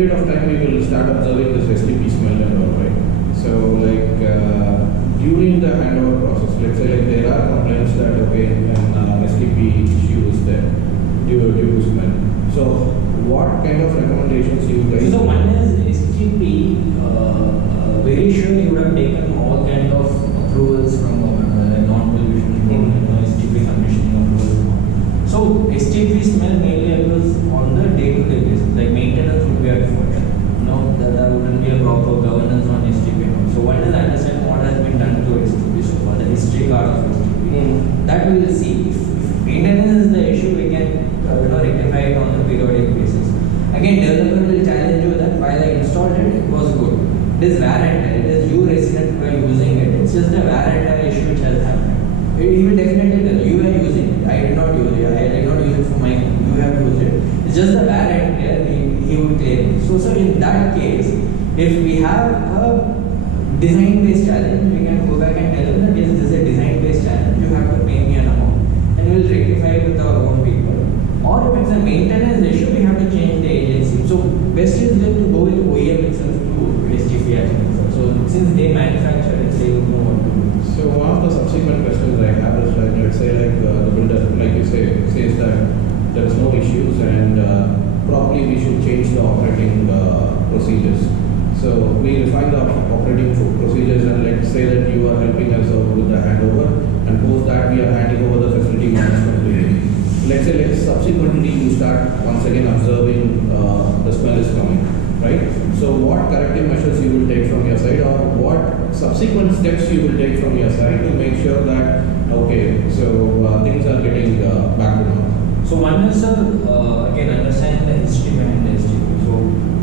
period of time we will start observing this STP smell and all, right? So like during the handover process, let's say like there are complaints that okay, an STP issue is there due to smell. So what kind of recommendations you guys? So one is STP. Very sure you would have taken all kind of approvals from non-pollution, STP commissioning approvals. So STP smell mainly occurs on the day-to-day basis, like maintenance would be at fault. There wouldn't be a proper governance on STP. So one is understand what has been done to STP so far, the history card of STP. That we will see. If maintenance is the issue, we can rectify it on a periodic basis. Again, developer will challenge you that while I installed it, it was good. It is wear and tear. It is you resident who are using it. It's just a wear and tear issue which has happened. He will definitely tell you are using it. I did not use it. I did not use it for my. You have used it. It's just the wear and tear. He would claim. So in that case, if we have a design-based challenge, we can go back and tell him that yes, this is a design-based challenge. You have to pay me an amount, and we will rectify it with our own people. Or if it's a maintenance issue, we have to change the agency. So best is like to go with OEM itself to STP actually. So since they manufacture it, they would know what to do. So one of the subsequent questions I have is like, let's say like the builder, like you say, says that there is no issues and probably we should change the operating procedures. So we refine the operating procedures and let's say that you are helping us out with the handover and post that we are handing over the facility management to you. Let's say like subsequently you start once again observing the smell is coming, right? So what corrective measures you will take from your side or what subsequent steps you will take from your side to make sure that okay, so things are getting back to normal. So one is again understand the history behind the STP. So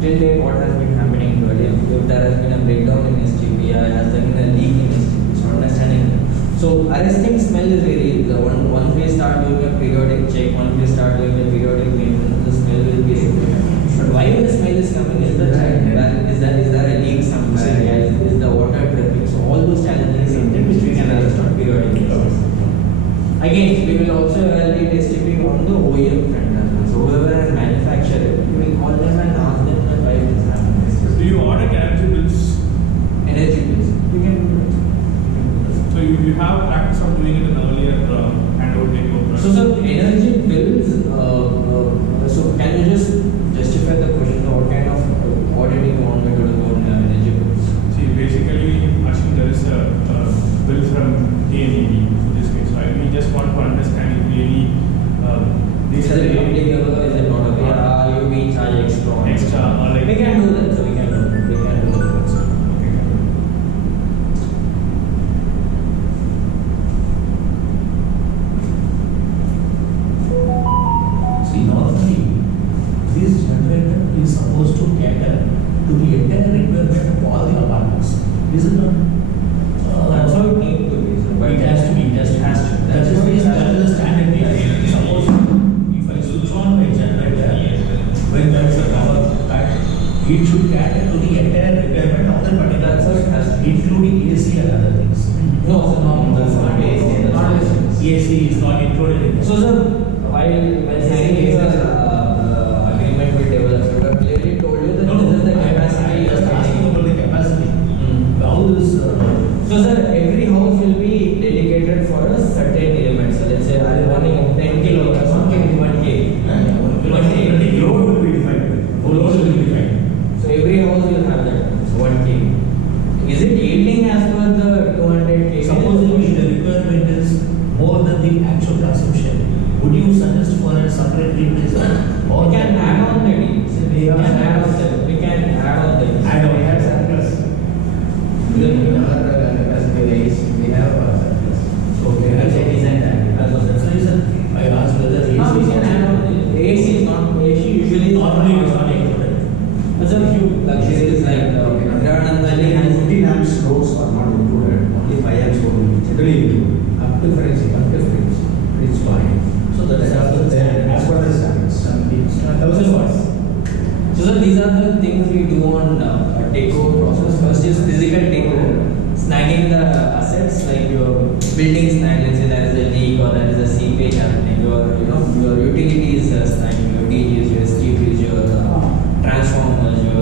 till date what has been happening earlier, if there has been a breakdown in STP, has there been a leak in STP, so understanding that. So arresting smell is very easy. Once we start doing a periodic check, once we start doing a periodic maintenance, the smell will be everywhere. But why the smell is coming is the child. Is there a leak somewhere? Is the water dripping? So all those challenges which we can arrest on periodic basis. Again, we will also evaluate STP on the OEM front as well. So whoever has manufactured it, we will call them and ask them that why it is happening. Do you audit energy bills? Energy bills. We can do it. So you have practice of doing it in earlier handover takeover. So energy bills. So can you just justify the question? What kind of auditing you want me to do on energy bills? See, basically, Ashwin, there is a bill from ANEB for this case. So we just want to understand if really Is it applicable or is it not applicable? You may charge extra. Extra or like we can do that. So we can do that. We can do that. Okay. See, normally this generator is supposed to cater to the entire requirement of all the apartments. Is it not? That's how it needs to be. So, but It has to be. That is the standard here. Suppose if I switch on my generator, when there is a power cut, it should cater to the entire requirement of the particular. That's how it has to be. including AC and other things. No, so no, that's not AC. That's not AC. AC is not included in this. So, sir, while signing your agreement with developers, you have clearly told you that this is the capacity. I am just asking about the capacity. How this? So, sir, every house will be dedicated for a certain element. So, let's say I am running 10 kilowatts, 1 kg. Load will be defined. Load will be defined. So, every house will have that. So, 1 kg. Is it yielding as per the 200 kg? Supposing the requirement is more than the actual consumption, would you suggest for a separate replacement? Or we can add on the D. So, we can add on the. We can add on the. Add on. We have surplus. We have surplus. Okay. That's a design time. That's the reason I asked whether AC We is can add on the AC is not AC usually. normally is not included. But some few luxuries like Hiranandani has 15 amps loads are not included, only 5 amps load will be generally included. Up to friends, it's fine. So that is also there. As per the standards. 1000 watts. So these are the things we do on takeover process. First is physical takeover, snagging the assets like your building snag. Let's say there is a leak or there is a seepage happening. Your utilities snagging, your DGs, your STPs, your transformers, your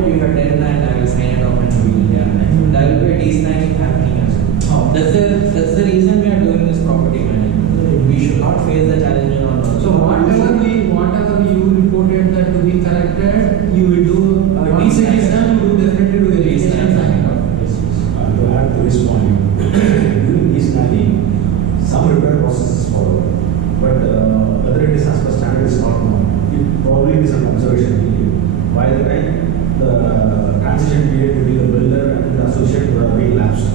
that you have done and I will sign it off and we will, there will be a de-snagging happening as well. That's the reason we are doing this property management. We should not face the challenge on. So whatever you reported that to be corrected, you will do. Once it is done, you will definitely do a de-snagging. To add to this point, during de-snagging, some repair process is followed, but whether it is as per standard is not known. It probably is an observation period. By the time the transition period between the builder and the associate will have been elapsed.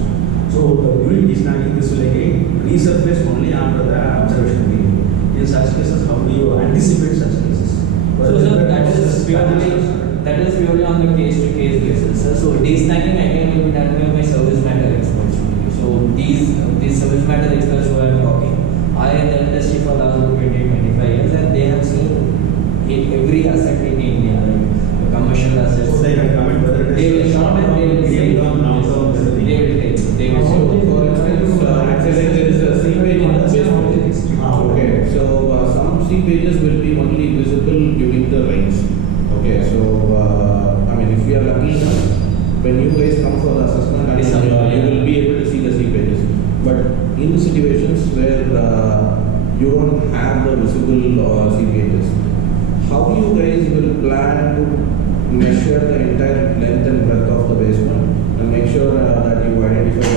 So during de-snagging, this will again resurface only after the observation period. In such cases, how do you anticipate such cases? So sir, that is purely on the case-to-case basis. Sir. So de-snagging again will be done by my service matter experts. So these service matter experts who are talking, I am in the industry for last 20-25 years, and they have seen every asset in India, like commercial assets. So they can comment whether it is. They will come and they will say. They will take. They will So, say. for instance, actually there is a seepage in the basement. Okay, so some seepages will be only visible during the rains. Okay, so I mean, if you are lucky enough, when you guys come for the assessment, and you will be able to see the seepages. But in situations where you don't have the visible seepages, how you guys will plan to measure the entire length and breadth of the basement and make sure that you identify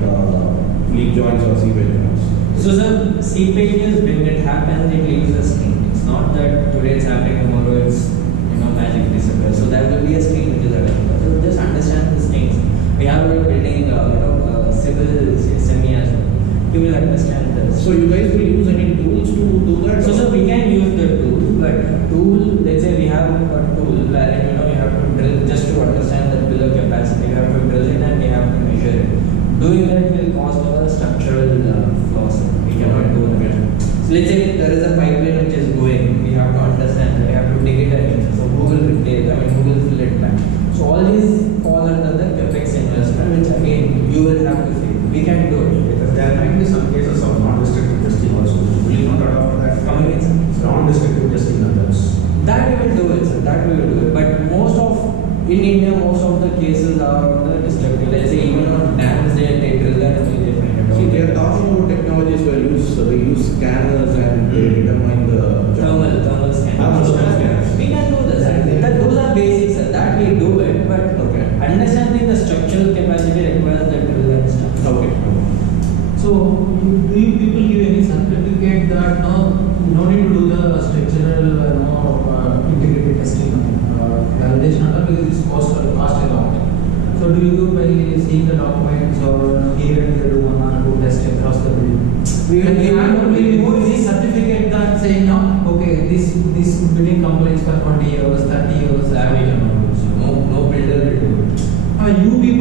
the right leak joints or seepage joints? So sir, seepages, when it happens, it leaves a stain. It's not that today it's happening, tomorrow it's magic disappears. So there will be a stain which is available. So just understand the stains. We have a building, civil semi as well. You will understand this. So you guys will use any tools to do that? So sir, we can use the tool, but tool, let's say we have a tool where you have to drill just to understand the pillar capacity. We have to drill it and we have to measure it. Doing that will cause a structural flaws. We cannot do that. So let's say there is a pipeline which is going. We have to understand. We have to dig it again. So who will replace? Who will fill it back? So all these fall under the capex investment, which again you will have to face. We can do it. There might be some cases of non-destructive testing also. Will you not adopt that? Non-destructive testing methods. That we will do it, sir. That we will do it. But in India, most of the cases are the destructive. Let's say even on dams, they drill that only they find it out. See, they are talking about technologies where they use scanners and they determine the Thermal scanners. We can do this. Those are basics, sir. That we do it. But understanding the structural capacity requires the drill and stuff. Okay. So, do you people give any certificate that no need to do the structural integrity testing, validation, because it's cost a lot. So, do you do by seeing the documents or here and there do one or two tests across the building? We will give any certificate that saying no, okay, this building complaints for 20 years, 30 years. That we cannot do. So no builder will do it. You people